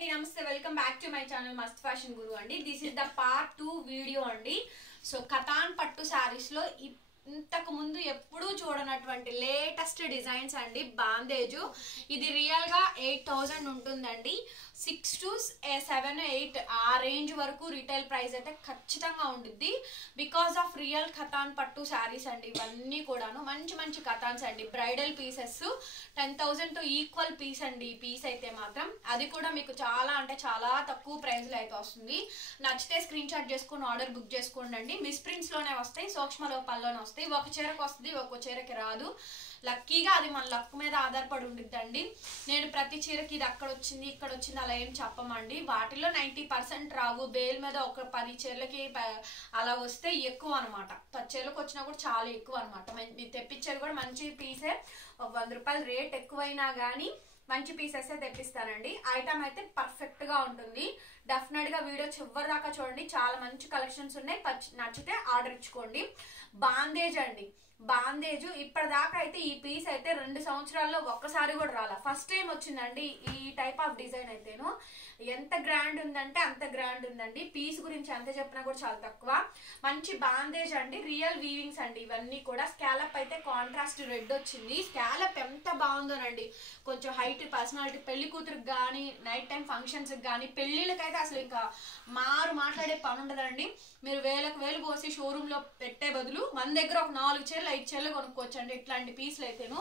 అండి నమస్తే welcome back to my channel మస్త్ ఫ్యాషన్ గురు అండి. This is the part 2 video అండి. సో కతాన్ పట్టు శారీస్ లో ఇంతకు ముందు ఎప్పుడూ చూడనటువంటి లేటెస్ట్ డిజైన్స్ అండి. బాందేజు ఇది రియల్ గా 8000 ఉంటుందండి. 6 to 7 8 ఆ రేంజ్ వరకు రీటైల్ ప్రైస్ అయితే ఖచ్చితంగా ఉంటుంది. బికాస్ ఆఫ్ రియల్ కతాన్ పట్టు శారీస్ అండి. ఇవన్నీ కూడాను మంచి మంచి కతాన్స్ అండి. బ్రైడల్ పీసెస్ 10,000 తో ఈక్వల్ పీస్ అండి. ఈ పీస్ అయితే మాత్రం అది కూడా మీకు చాలా అంటే చాలా తక్కువ ప్రైస్ లో అయితే వస్తుంది. నచ్చితే స్క్రీన్ షాట్ చేసుకుని ఆర్డర్ బుక్ చేసుకోండి. మిస్ ప్రింట్స్ లోనే వస్తాయి, సూక్ష్మ లోపాల్లోనే వస్తాయి. ఒక చీరకు వస్తుంది, ఒక్కో చీరకి రాదు. లక్కీగా అది మన లక్ మీద ఆధారపడి ఉండిద్దండి. నేను ప్రతి చీరకి ఇది అక్కడ వచ్చింది ఇక్కడ వచ్చింది అలా ఏం చెప్పమండి. వాటిలో 90% రావు. బేల్ మీద ఒక 10 చీరలకి అలా వస్తే ఎక్కువ అనమాట. 10 చీరలకు వచ్చినా కూడా చాలా ఎక్కువ అనమాట. మీరు తెప్పించేది కూడా మంచి పీసే. ఒక 100 రూపాయలు రేట్ ఎక్కువైనా కానీ మంచి పీసెస్ తెప్పిస్తానండి. ఐటమ్ అయితే పర్ఫెక్ట్ గా ఉంటుంది. డెఫినెట్ గా వీడియో చివరి దాకా చూడండి. చాలా మంచి కలెక్షన్స్ ఉన్నాయి. నచ్చితే ఆర్డర్ ఇచ్చుకోండి. బాందేజ్ అండి. బాందేజు ఇప్పటిదాకా అయితే ఈ పీస్ అయితే 2 సంవత్సరాల్లో ఒక్కసారి కూడా రాలా. ఫస్ట్ టైం వచ్చిందండి ఈ టైప్ ఆఫ్ డిజైన్ అయితేను. ఎంత గ్రాండ్ ఉందంటే అంత గ్రాండ్ ఉందండి. పీస్ గురించి ఎంత చెప్పినా కూడా చాలా తక్కువ. మంచి బాందేజ్ అండి. రియల్ వీవింగ్స్ అండి. ఇవన్నీ కూడా స్కాలప్ అయితే కాంట్రాస్ట్ రెడ్ వచ్చింది. స్కాలప్ ఎంత బాగుందోనండి. కొంచెం హైట్ పర్సనాలిటీ, పెళ్లి కూతురికి కానీ నైట్ టైం ఫంక్షన్స్ కానీ పెళ్లిళ్ళకైతే అసలు ఇంకా మాట్లాడే పని ఉండదండి. మీరు వేలు పోసి షోరూమ్ లో పెట్టే బదులు మన దగ్గర ఒక 4 చీరలు 5 చీరలు కొనుక్కోవచ్చండి. ఇట్లాంటి పీస్లు అయితేను.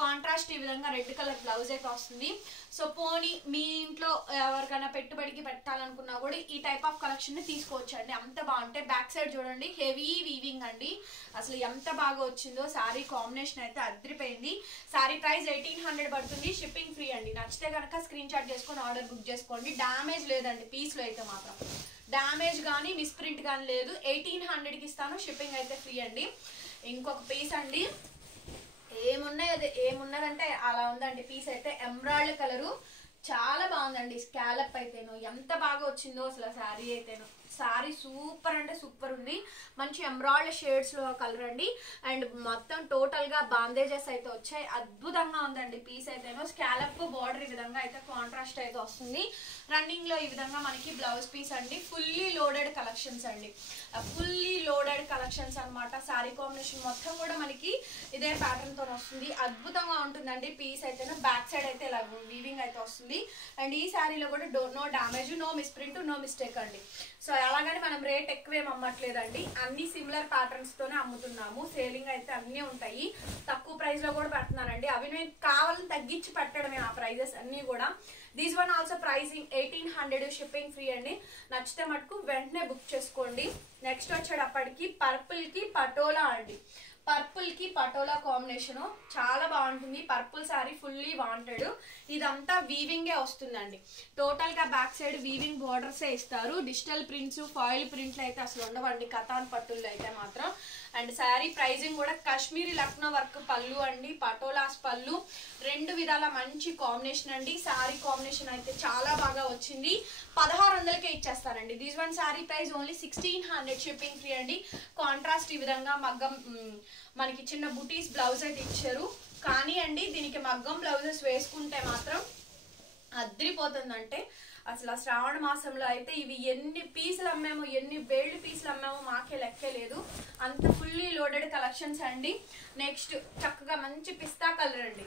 కాంట్రాస్ట్ ఈ విధంగా రెడ్ కలర్ బ్లౌజ్ అయితే వస్తుంది. సో పోనీ మీ ఇంట్లో ఎవరికైనా పెట్టుబడికి పెట్టాలనుకున్నా కూడా ఈ టైప్ ఆఫ్ కలెక్షన్ ని తీసుకోవచ్చండి. అంత బాగుంటాయి. బ్యాక్ సైడ్ చూడండి, హెవీ వీవింగ్ అండి. అసలు ఎంత బాగా వచ్చిందో. శారీ కాంబినేషన్ అయితే అదిరిపోయింది. శారీ ప్రైస్ 1800 పడుతుంది. షిప్పింగ్ ఫ్రీ అండి. నచ్చితే కనుక స్క్రీన్ షాట్ చేసుకొని ఆర్డర్ బుక్ చేసుకోండి. డ్యామేజ్ లేదండి పీస్లో అయితే మాత్రం. డ్యామేజ్ కానీ మిస్ప్రింట్ కానీ లేదు. 1800కి ఇస్తాను. షిప్పింగ్ అయితే ఫ్రీ అండి. ఇంకొక పీస్ అండి. ఏమున్నదంటే అలా ఉందండి. పీస్ అయితే ఎమరాల్డ్ కలరు చాలా బాగుందండి. స్కాలప్ అయితేను ఎంత బాగా వచ్చిందో అసలు శారీ అయితేను. శారీ సూపర్ అంటే సూపర్ ఉంది. మంచి ఎమరాల్డ్ షేడ్స్ లో కలర్ అండి. అండ్ మొత్తం టోటల్ గా బాందేజెస్ అయితే వచ్చాయి. అద్భుతంగా ఉందండి పీస్ అయితేను. స్కాలప్ బార్డర్ ఈ విధంగా అయితే కాంట్రాస్ట్ అయితే వస్తుంది. రన్నింగ్ లో ఈ విధంగా మనకి బ్లౌజ్ పీస్ అండి. ఫుల్లీ లోడెడ్ కలెక్షన్స్ అండి. ఫుల్లీ లోడెడ్ కలెక్షన్స్ అనమాట. శారీ కాంబినేషన్ మొత్తం కూడా మనకి ఇదే ప్యాటర్న్ తో వస్తుంది. అద్భుతంగా ఉంటుందండి పీస్ అయితేను. బ్యాక్ సైడ్ అయితే ఇలా వీవింగ్ అయితే వస్తుంది. అండ్ ఈ శారీలో కూడా no damage, no misprint, no mistake అండి. సో అలాగని మనం రేట్ ఎక్కువేం అమ్మట్లేదండి. అన్ని సిమిలర్ ప్యాటర్న్స్ తోనే అమ్ముతున్నాము. సేలింగ్ అయితే అన్నీ ఉంటాయి. తక్కువ ప్రైస్ లో కూడా పెడుతున్నారండి. అవి నేను కావాలని తగ్గించి పెట్టడమే ఆ ప్రైజెస్ అన్ని కూడా. These one also pricing 1800. Shipping free అండి. నచ్చితే మటుకు వెంటనే బుక్ చేసుకోండి. నెక్స్ట్ వచ్చేటప్పటికి పర్పుల్ కి పటోలా అండి. పర్పుల్ కి పటోలా కాంబినేషన్ చాలా బాగుంటుంది. Purple sari fully wanted. ఇదంతా వీవింగే వస్తుందండి. టోటల్ గా బ్యాక్ సైడ్ వీవింగ్ బోర్డర్స్ ఇస్తారు. డిజిటల్ ప్రింట్స్, ఫాయిల్ ప్రింట్లు అయితే అసలు ఉండవండి కతాన్ పట్టుల్లో అయితే మాత్రం. అండ్ శారీ ప్రైజింగ్ కూడా కాశ్మీరీ లక్నో వర్క్ పళ్ళు అండి. పటోలాస్ పళ్ళు 2 విధాల మంచి కాంబినేషన్ అండి. శారీ కాంబినేషన్ అయితే చాలా బాగా వచ్చింది. 1600కే ఇచ్చేస్తానండి. This one sari price only 1600. Shipping free అండి. కాంట్రాస్ట్ ఈ విధంగా మగ్గం మనకి చిన్న బుటీస్ బ్లౌజ్ అయితే ఇచ్చారు. కానీ అండి దీనికి మగ్గం బ్లౌజెస్ వేసుకుంటే మాత్రం అద్రిపోతుందంటే అసలు శ్రావణ మాసంలో అయితే ఇవి ఎన్ని పీసులు అమ్మామో, ఎన్ని వేల్డ్ పీసులు అమ్మామో మాకే లెక్కే లేదు. అంత ఫుల్లీ లోడెడ్ కలెక్షన్స్ అండి. నెక్స్ట్ చక్కగా మంచి పిస్తా కలర్ అండి.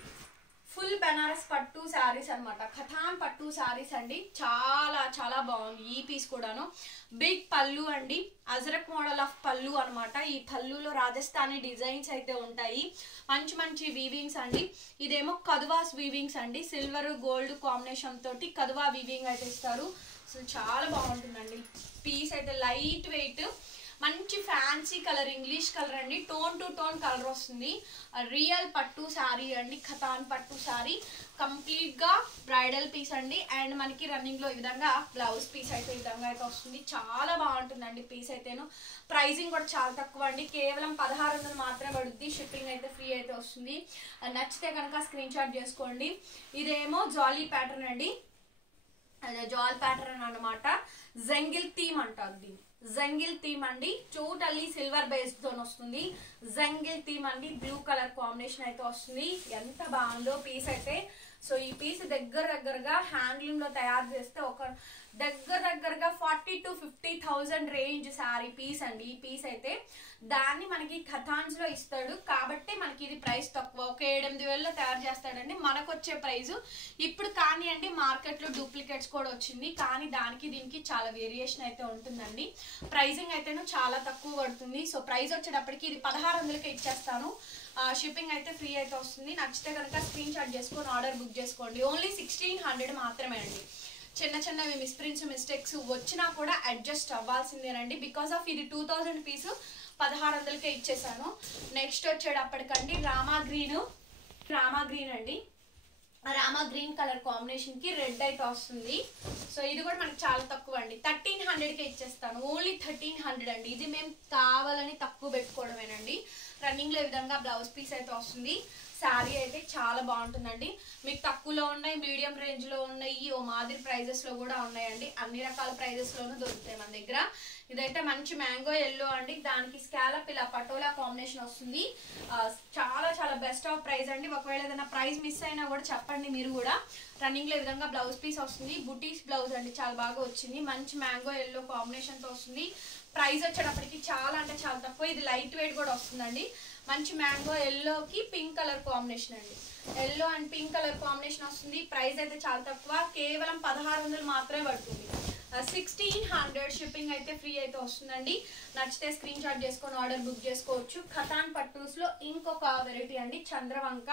ఫుల్ బెనారస్ పట్టు శారీస్ అనమాట. కథాన్ పట్టు శారీస్ అండి. చాలా చాలా బాగుంది ఈ పీస్ కూడాను. బిగ్ పళ్ళు అండి. అజరక్ మోడల్ ఆఫ్ పళ్ళు అనమాట. ఈ పళ్ళులో రాజస్థానీ డిజైన్స్ అయితే ఉంటాయి. మంచి మంచి వీవింగ్స్ అండి. ఇదేమో కదువాస్ వీవింగ్స్ అండి. సిల్వర్ గోల్డ్ కాంబినేషన్ తోటి కదువా వీవింగ్ అయితే ఇస్తారు. అసలు చాలా బాగుంటుందండి. పీస్ అయితే లైట్ వెయిట్, మంచి ఫ్యాన్సీ కలర్, ఇంగ్లీష్ కలర్ అండి. టోన్ టు టోన్ కలర్ వస్తుంది. రియల్ పట్టు శారీ అండి. ఖతాన్ పట్టు శారీ కంప్లీట్ గా బ్రైడల్ పీస్ అండి. అండ్ మనకి రన్నింగ్ లో ఈ విధంగా బ్లౌజ్ పీస్ అయితే ఈ విధంగా అయితే వస్తుంది. చాలా బాగుంటుందండి పీస్ అయితేను. ప్రైజింగ్ కూడా చాలా తక్కువ అండి. కేవలం 1600 మాత్రమే పడుద్ది. షిప్పింగ్ అయితే ఫ్రీ అయితే వస్తుంది. నచ్చితే కనుక స్క్రీన్ షాట్ చేసుకోండి. ఇదేమో జాలీ ప్యాటర్న్ అండి. అదే జాల్ ప్యాటర్న్ అనమాట. జంగిల్ థీమ్ అంటారు దీన్ని. జంగిల్ థీమ్ అండి. టోటల్లీ సిల్వర్ బేస్ తో వస్తుంది. జంగిల్ థీమ్ అండి. బ్లూ కలర్ కాంబినేషన్ అయితే వస్తుంది. ఎంత బాగుందో పీస్ అయితే. సో ఈ పీస్ దగ్గరగా హ్యాండ్లూమ్ లో తయారు చేస్తే ఒక దగ్గరగా 40,000 to 50,000 రేంజ్ సారీ పీస్ అండి. ఈ పీస్ అయితే దాన్ని మనకి ఖతాన్స్ లో ఇస్తాడు కాబట్టి మనకి ఇది ప్రైస్ తక్కువ. ఒక 7,000-8,000 తయారు చేస్తాడండి. మనకు వచ్చే ప్రైస్ ఇప్పుడు కానీ అండి మార్కెట్ లో డూప్లికేట్స్ కూడా వచ్చింది, కానీ దానికి దీనికి చాలా వేరియేషన్ అయితే ఉంటుందండి. ప్రైసింగ్ అయితేను చాలా తక్కువ పడుతుంది. సో ప్రైస్ వచ్చేటప్పటికి ఇది 1600కే ఇచ్చేస్తాను. షిప్పింగ్ అయితే ఫ్రీ అయితే వస్తుంది. నచ్చితే కనుక స్క్రీన్ షాట్ చేసుకొని ఆర్డర్ బుక్ చేసుకోండి. ఓన్లీ 1600 మాత్రమే అండి. చిన్నవి మిస్టేక్స్ వచ్చినా కూడా అడ్జస్ట్ అవ్వాల్సిందేనండి. బికాస్ ఆఫ్ ఇది 2000 పీసు 1600కే ఇచ్చేసాను. నెక్స్ట్ వచ్చేటప్పటికండి రామా గ్రీన్ అండి. రామా గ్రీన్ కలర్ కాంబినేషన్ కి రెడ్ అయితే వస్తుంది. సో ఇది కూడా మనకి చాలా తక్కువ అండి. 1300కే ఇచ్చేస్తాను. ఓన్లీ 1300 అండి. ఇది మేము కావాలని తక్కువ పెట్టుకోవడమేనండి. రన్నింగ్ లో ఈ విధంగా బ్లౌజ్ పీస్ అయితే వస్తుంది. శారీ అయితే చాలా బాగుంటుందండి. మీకు తక్కువలో ఉన్నాయి, మీడియం రేంజ్ లో ఉన్నాయి, ఓ మాదిరి ప్రైజెస్ లో కూడా ఉన్నాయండి. అన్ని రకాల ప్రైజెస్ లోనూ దొరుకుతాయి మన దగ్గర. ఇదైతే మంచి మ్యాంగో ఎల్లో అండి. దానికి స్కాలప్ ఇలా పటోలా కాంబినేషన్ వస్తుంది. చాలా బెస్ట్ ఆఫ్ ప్రైస్ అండి. ఒకవేళ ఏదైనా ప్రైస్ మిస్ అయినా కూడా చెప్పండి మీరు కూడా. రన్నింగ్ లో ఈ విధంగా బ్లౌజ్ పీస్ వస్తుంది. బుటీస్ బ్లౌజ్ అండి, చాలా బాగా వచ్చింది. మంచి మ్యాంగో ఎల్లో కాంబినేషన్ తో వస్తుంది. ప్రైస్ వచ్చేటప్పటికి చాలా తక్కువ. ఇది లైట్ వెయిట్ కూడా వస్తుందండి. మంచి మ్యాంగో ఎల్లోకి పింక్ కలర్ కాంబినేషన్ అండి. Yellow and pink colour combination వస్తుంది. ప్రైస్ అయితే చాలా తక్కువ, కేవలం 1600 మాత్రమే పడుతుంది. 1600 షిప్పింగ్ అయితే ఫ్రీ అయితే వస్తుందండి. నచ్చితే స్క్రీన్ షాట్ చేసుకొని ఆర్డర్ బుక్ చేసుకోవచ్చు. ఖతాన్ పట్టూస్ లో ఇంకొక వెరైటీ అండి, చంద్రవంక.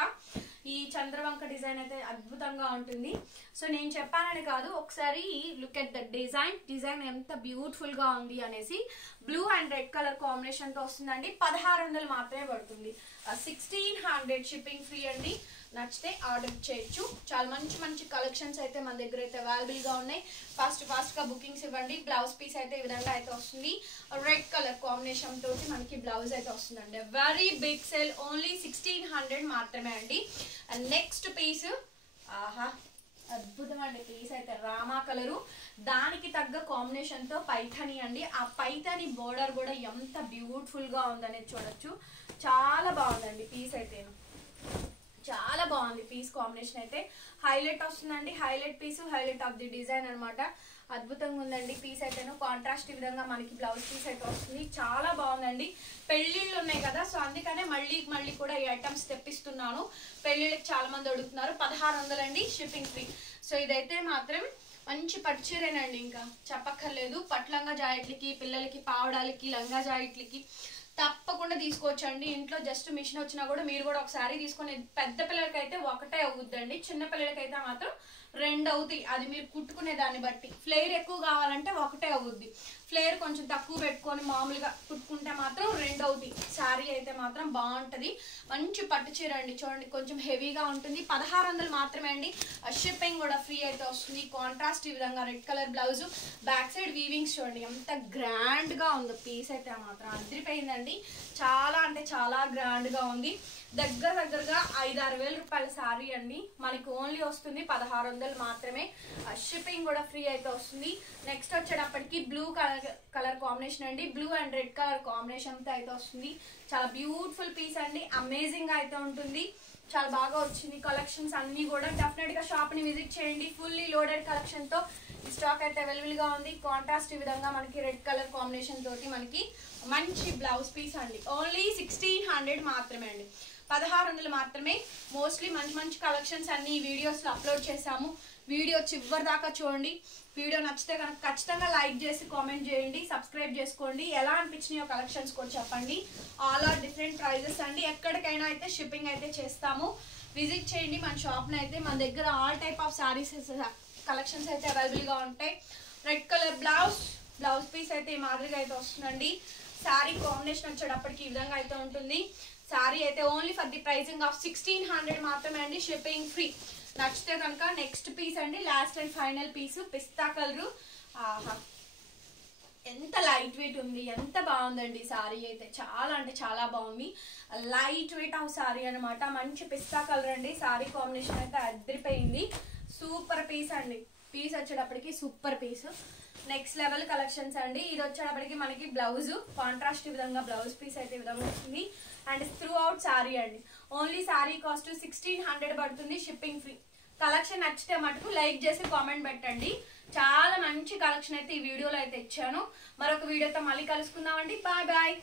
ఈ చంద్రవంక డిజైన్ అయితే అద్భుతంగా ఉంటుంది. సో నేను చెప్పానని కాదు, ఒకసారి లుక్ ఎట్ ద డిజైన్ ఎంత బ్యూటిఫుల్ గా ఉంది అనేసి. Blue and red colour combination తో వస్తుందండి. 1600 మాత్రమే పడుతుంది. 1600 షిప్పింగ్ ఫ్రీ అండి. నచ్చితే ఆర్డర్ చేయొచ్చు. చాలా మంచి కలెక్షన్స్ అయితే మన దగ్గర అయితే అవైలబుల్ గా ఉన్నాయి. ఫాస్ట్ గా బుకింగ్స్ ఇవ్వండి. బ్లౌజ్ పీస్ అయితే ఈ విధంగా అయితే వస్తుంది. రెడ్ కలర్ కాంబినేషన్ తోటి మనకి బ్లౌజ్ అయితే వస్తుందండి. Very big sale. ఓన్లీ 1600 మాత్రమే అండి. అండ్ నెక్స్ట్ పీస్, ఆహా అద్భుతం అండి. పీస్ అయితే రామా కలరు, దానికి తగ్గ కాంబినేషన్ తో పైథానీ అండి. ఆ పైథానీ బోర్డర్ కూడా ఎంత బ్యూటిఫుల్ గా ఉందనేది చూడొచ్చు. చాలా బాగుందండి పీస్ అయితే, చాలా బాగుంది పీస్ కాంబినేషన్ అయితే. హైలైట్ వస్తుందండి. Highlight piece, highlight of the design అనమాట. అద్భుతంగా ఉందండి పీస్ అయితేను. కాంట్రాస్ట్ ఈ విధంగా మనకి బ్లౌజ్ పీస్ అయితే వస్తుంది. చాలా బాగుందండి. పెళ్లిళ్ళు ఉన్నాయి కదా, సో అందుకనే మళ్ళీ కూడా ఈ ఐటమ్స్ తెప్పిస్తున్నాను. పెళ్లిళ్ళకి చాలా మంది అడుగుతున్నారు. 1600 అండి, షిప్పింగ్ ఫ్రీ. సో ఇదైతే మాత్రం మంచి పట్టుచీరేనండి, ఇంకా చెప్పక్కర్లేదు. పట్లంగా జాయిట్లకి, పిల్లలకి పావడాలకి, లంగా జాయిట్లకి తప్పకుండా తీసుకోవచ్చండి. ఇంట్లో జస్ట్ మిషన్ వచ్చినా కూడా మీరు కూడా ఒకసారి తీసుకొని, పెద్ద పిల్లలకైతే ఒకటే అవుద్దండి, చిన్న పిల్లలకైతే మాత్రం 2 అవుతాయి. అది మీరు కుట్టుకునే దాన్ని బట్టి. ఫ్లేర్ ఎక్కువ కావాలంటే ఒకటే అవుద్ది. ఫ్లేర్ కొంచెం తక్కువ పెట్టుకొని మామూలుగా కుట్టుకుంటే మాత్రం 2 అవుతాయి. శారీ అయితే మాత్రం బాగుంటది. మంచి పట్టు చీర అండి, చూడండి కొంచెం హెవీగా ఉంటుంది. 1600 మాత్రమే అండి. షిప్పింగ్ కూడా ఫ్రీ అయితే వస్తుంది. కాంట్రాస్ట్ ఈ విధంగా red colour blouse, back side weavings చూడండి ఎంత గ్రాండ్ గా ఉందో. పీస్ అయితే మాత్రం అదిరిపోయిందండి. చాలా గ్రాండ్ గా ఉంది. దగ్గరగా 5-6 వేల రూపాయల శారీ అండి. మనకి ఓన్లీ వస్తుంది 1600 మాత్రమే. షిప్పింగ్ కూడా ఫ్రీ అయితే వస్తుంది. నెక్స్ట్ వచ్చేటప్పటికి బ్లూ కలర్ కాంబినేషన్ అండి. Blue and red colour combination తో అయితే వస్తుంది. చాలా బ్యూటిఫుల్ పీస్ అండి. అమేజింగ్ గా అయితే ఉంటుంది. చాలా బాగా వచ్చింది కలెక్షన్స్ అన్ని కూడా. డెఫినెట్ గా షాప్ ని విజిట్ చేయండి. ఫుల్లీ లోడెడ్ కలెక్షన్ తో స్టాక్ అయితే అవైలబుల్ గా ఉంది. కాంట్రాస్ట్ ఈ విధంగా మనకి రెడ్ కలర్ కాంబినేషన్ తోటి మనకి మంచి బ్లౌజ్ పీస్ అండి. ఓన్లీ 1600 మాత్రమే అండి. 1600 మాత్రమే. మోస్ట్లీ మంచి కలెక్షన్స్ అన్ని వీడియోస్ లో అప్లోడ్ చేసాము. వీడియో చివరి దాకా చూడండి. వీడియో నచ్చితే కనుక ఖచ్చితంగా లైక్ చేసి కామెంట్ చేయండి. సబ్స్క్రైబ్ చేసుకోండి. ఎలా అనిపించినాయో కలెక్షన్స్ కూడా చెప్పండి. ఆల్ ఆర్ డిఫరెంట్ ప్రైజెస్ అండి. ఎక్కడికైనా అయితే షిప్పింగ్ అయితే చేస్తాము. విజిట్ చేయండి మన షాప్ని అయితే. మన దగ్గర all type of saris collections అయితే అవైలబుల్ గా ఉంటాయి. రెడ్ కలర్ బ్లౌజ్ పీస్ అయితే ఈ మాదిరిగా అయితే వస్తుందండి. శారీ కాంబినేషన్ వచ్చేటప్పటికి ఈ విధంగా అయితే ఉంటుంది. శారీ అయితే only for the pricing of 1600 మాత్రమే అండి. Shipping free. నచ్చితే కనుక నెక్స్ట్ పీస్ అండి, last and final piece pista colour. ఆహా ఎంత లైట్ వెయిట్ ఉంది, ఎంత బాగుందండి శారీ అయితే. చాలా బాగుంది. లైట్ వెయిట్ ఆఫ్ శారీ అనమాట. మంచి పిస్తా కలర్ అండి. శారీ కాంబినేషన్ అయితే అదిరిపోయింది. సూపర్ పీస్ అండి. పీస్ వచ్చేటప్పటికి super piece. Next level collections అండి. ఇది వచ్చేటప్పటికి మనకి బ్లౌజ్ కాంట్రాస్ట్ ఈ విధంగా బ్లౌజ్ పీస్ అయితే ఈ విధంగా వస్తుంది. అండ్ త్రూ అవుట్ శారీ అండి. ఓన్లీ శారీ కాస్ట్ 1600 పడుతుంది. Shipping free. కలెక్షన్ నచ్చితే మటుకు లైక్ చేసి కామెంట్ పెట్టండి. చాలా మంచి కలెక్షన్ అయితే ఈ వీడియోలో అయితే ఇచ్చాను. మరొక వీడియోతో మళ్ళీ కలుసుకుందామండి. Bye bye.